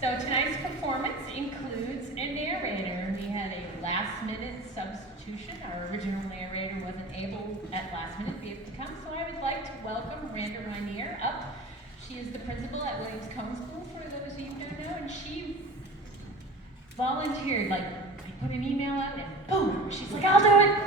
So tonight's performance includes a narrator. We had a last-minute substitution. Our original narrator wasn't able at last minute to be able to come, so I would like to welcome Randa Rainier up. She is the principal at Williams Cone School, for those of you who don't know, and she volunteered. Like, I put an email out and boom, she's like, I'll do it.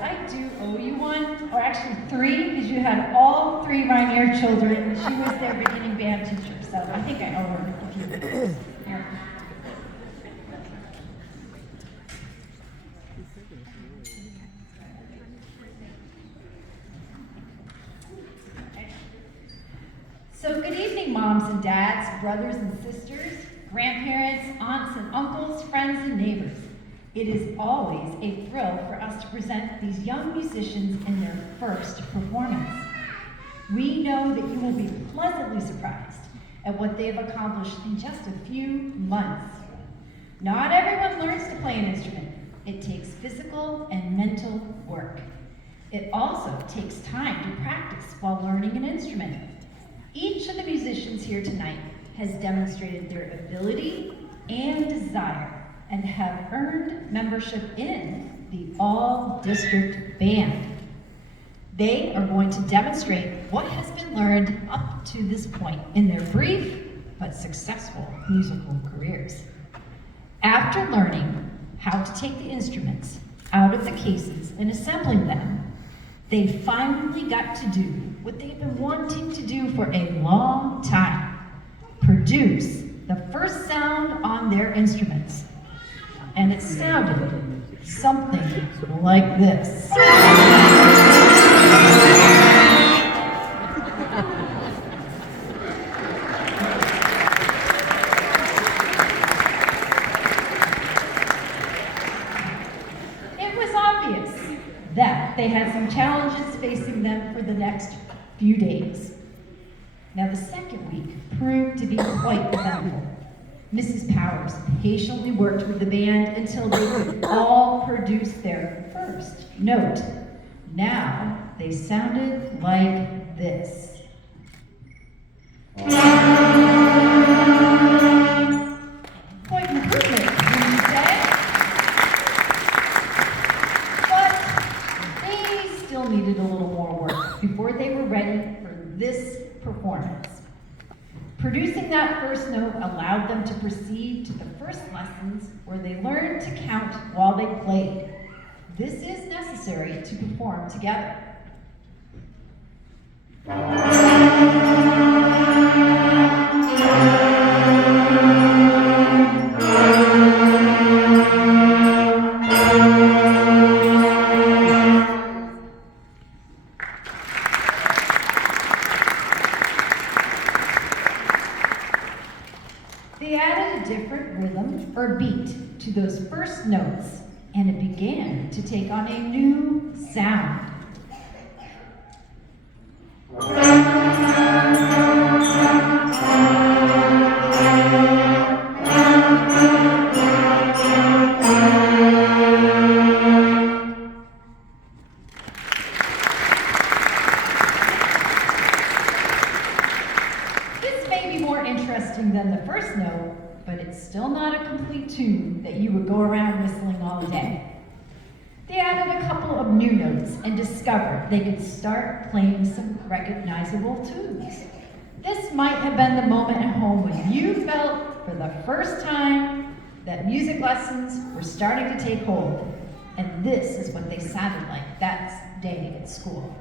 I do owe you one, or actually three, because you had all three Rainier children, and she was their beginning band teacher, so I think I owe her a few. Yeah. So good evening, moms and dads, brothers and sisters, grandparents, aunts and uncles, friends and neighbors. It is always a thrill for us to present these young musicians in their first performance. We know that you will be pleasantly surprised at what they have accomplished in just a few months. Not everyone learns to play an instrument. It takes physical and mental work. It also takes time to practice while learning an instrument. Each of the musicians here tonight has demonstrated their ability and desire and have earned membership in the All-District Band. They are going to demonstrate what has been learned up to this point in their brief but successful musical careers. After learning how to take the instruments out of the cases and assembling them, they finally got to do what they've been wanting to do for a long time: produce the first sound on their instruments. And it sounded something like this. It was obvious that they had some challenges facing them for the next few days. Now, the second week proved to be quite eventful. Mrs. Powers patiently worked with the band until they could all produce their first note. Now, they sounded like this. Quite an improvement, wouldn't you say? But they still needed a little more work before they were ready for this performance. Producing that first note allowed them to proceed to the first lessons where they learned to count while they played. This is necessary to perform together. They added a different rhythm or beat to those first notes, and it began to take on a new sound. This may be more interesting than the first note, but it's still not a complete tune that you would go around whistling all day. They added a couple of new notes and discovered they could start playing some recognizable tunes. This might have been the moment at home when you felt for the first time that music lessons were starting to take hold. And this is what they sounded like that day at school.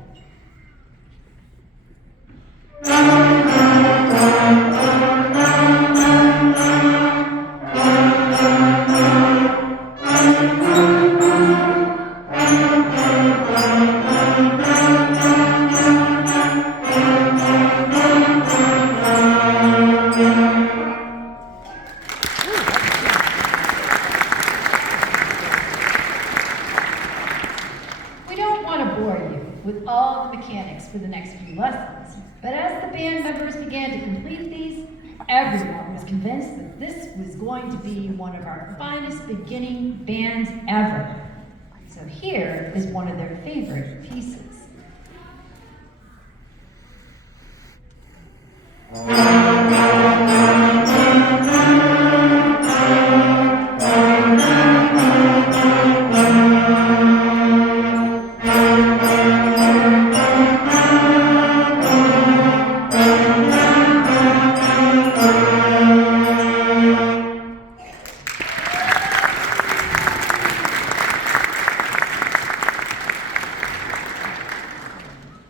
all the mechanics for the next few lessons. But as the band members began to complete these, everyone was convinced that this was going to be one of our finest beginning bands ever. So here is one of their favorite pieces.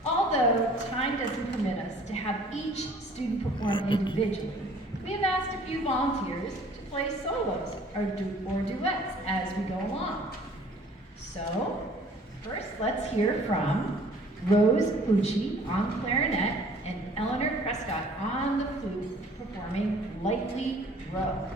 Although time doesn't permit us to have each student perform individually, we have asked a few volunteers to play solos or duets as we go along. So, first let's hear from Rose Pucci on clarinet and Eleanor Prescott on the flute performing Lightly Row.